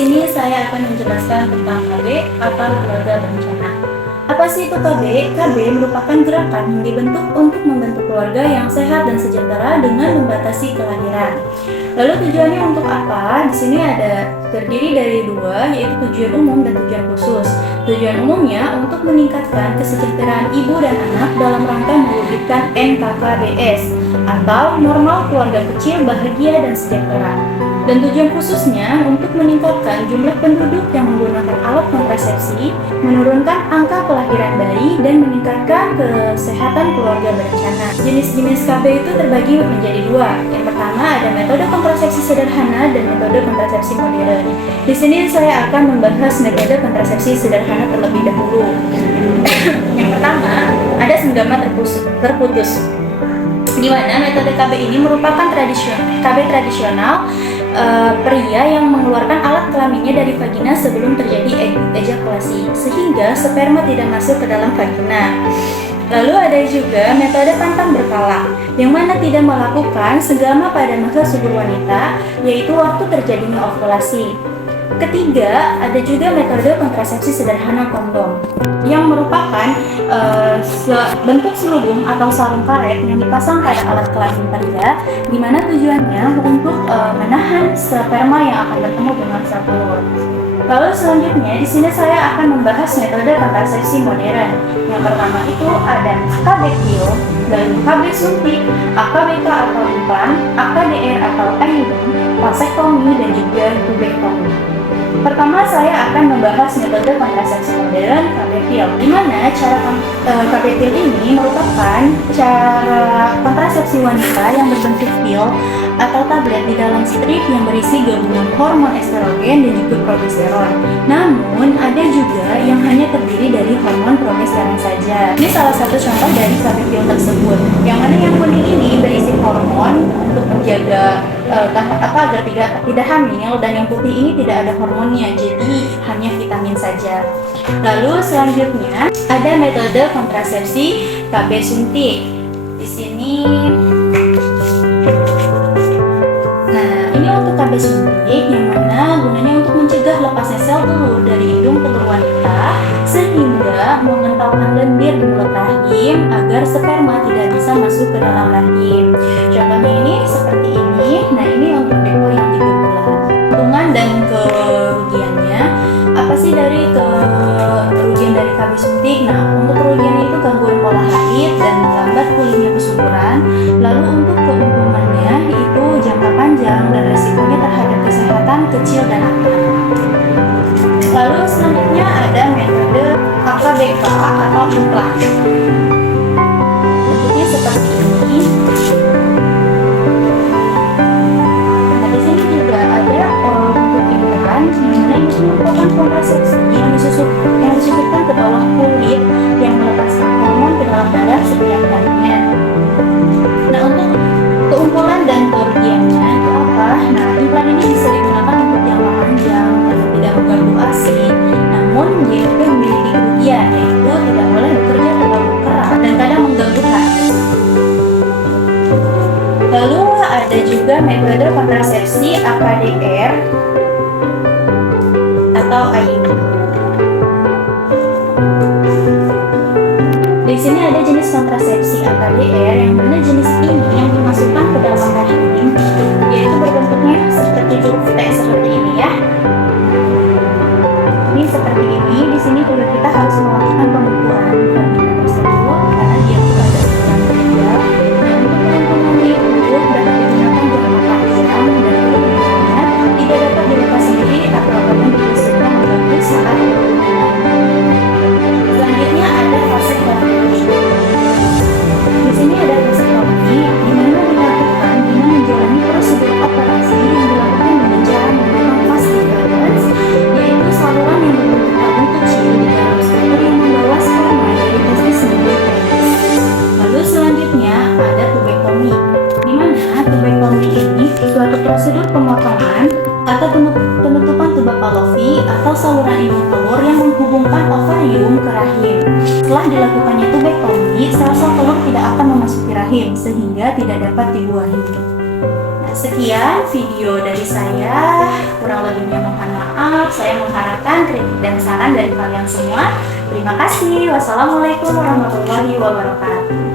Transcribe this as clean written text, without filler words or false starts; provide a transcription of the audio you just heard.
sini saya akan menjelaskan tentang KB atau keluarga berencana. Apa sih itu KB? KB merupakan gerakan yang dibentuk untuk membentuk keluarga yang sehat dan sejahtera dengan membatasi kelahiran. Lalu tujuannya untuk apa? Di sini ada terdiri dari dua, yaitu tujuan umum dan tujuan khusus. Tujuan umumnya untuk meningkatkan kesejahteraan ibu dan anak dalam rangka mewujudkan NKKBS atau normal keluarga kecil bahagia dan sejahtera. Dan tujuan khususnya untuk meningkatkan jumlah penduduk yang menggunakan alat kontrasepsi, menurunkan angka kelahiran bayi, dan meningkatkan kesehatan keluarga berencana. Jenis-jenis KB itu terbagi menjadi dua. Yang pertama ada metode kontrasepsi sederhana dan metode kontrasepsi modern. Di sini saya akan membahas metode kontrasepsi sederhana terlebih dahulu. Yang pertama ada senggama terputus. Di mana metode KB ini merupakan KB tradisional pria yang mengeluarkan alat kelaminnya dari vagina sebelum terjadi ejakulasi, sehingga sperma tidak masuk ke dalam vagina. Lalu ada juga metode pantang berkala, yang mana tidak melakukan senggama pada masa subur wanita, yaitu waktu terjadinya ovulasi. Ketiga, ada juga metode kontrasepsi sederhana kondom, yang merupakan bentuk selubung atau sarung karet yang dipasang pada alat kelamin pria, di mana tujuannya untuk menahan sperma yang akan bertemu dengan sel telur. Lalu selanjutnya di sini saya akan membahas metode kontrasepsi modern. Yang pertama itu ada KB pil, lalu KB suntik, AKBK atau implan, AKDR atau IUD, vasektomi, dan juga tubektomi. Pertama saya akan membahas metode kontrasepsi modern KB pil, di mana cara KB pil ini merupakan cara kontrasepsi wanita yang berbentuk pil atau tablet di dalam strip yang berisi gabungan hormon estrogen dan juga progesteron. Namun ada juga yang hanya terdiri dari hormon progesteron saja. Ini salah satu contoh dari KB pil tersebut. Yang mana yang kuning ini berisi hormon untuk menjaga agar tidak hamil, dan yang putih ini tidak ada hormonnya, jadi hanya vitamin saja. Lalu selanjutnya ada metode kontrasepsi KB suntik. Di sini, nah ini untuk KB suntik yang mana gunanya untuk mencegah lepasnya sel telur dari hidung telur wanita sehingga mengentalkan lendir di mulut rahim agar sperma tidak bisa masuk ke dalam rahim. Contohnya ini seperti ini. Nah ini untuk beko yang 3 bulan. Keuntungan dan kerugiannya, apa sih dari kerugian dari KB suntik? Nah untuk kerugiannya itu gangguan pola haid dan lambat pulihnya kesuburan. Lalu untuk keuntungannya itu jangka panjang dan resikonya terhadap kesehatan kecil dan anak. Lalu selanjutnya ada metode AKBK atau implan. Bentuknya seperti ini. Nah di sini juga ada bentuk implan, dimana ini merupakan kontrasepsi yang disusupkan ke bawah kulit yang melepaskan hormon ke dalam darah setiap harinya. Nah untuk keunggulan dan kerugiannya itu apa? Nah implan ini bisa digunakan untuk jangka panjang dan tidak mengganggu ASI. Namun dia juga memiliki kerugian, yaitu tidak boleh bekerja terlalu keras dan kadang mengganggu hati. Lalu ada juga metode kontrasepsi AKDR atau IUD. Di sini ada jenis kontrasepsi AKDR yang mana jenis ini yang dimasukkan ke dalam rahim, yaitu berbentuknya seperti huruf T seperti ini ya. Ini seperti ini. Di sini juga kita harus melakukan pengukuran vagina tersebut karena dia itu ada ukuran beda. Dan untuk pengukuran itu dapat digunakan jangka panjang dan kemudiannya tidak dapat dilepas sendiri atau apapun dibutuhkan mengganggu saat pengukuran. Selanjutnya ada vasektomi. Di sini ada vasektomi di mana dilakukan dengan menjalani prosedur operasi yang dilakukan dengan cara menggunakan vas deferens, yaitu saluran yang berbentuk tabung kecil di dalam struktur yang membawa sperma dari testis menuju penis. Lalu selanjutnya ada tubektomi, di mana tubektomi ini suatu prosedur pemotongan atau penutupan tuba Pavlovi atau saluran indung telur yang menghubungkan ovarium ke rahim. Setelah dilakukannya tubektomi, sel-sel telur tidak akan memasuki rahim sehingga tidak dapat dibuahi. Nah, sekian video dari saya, kurang lebihnya mohon maaf. maaf. Saya mengharapkan kritik dan saran dari kalian semua. Terima kasih. Wassalamualaikum warahmatullahi wabarakatuh.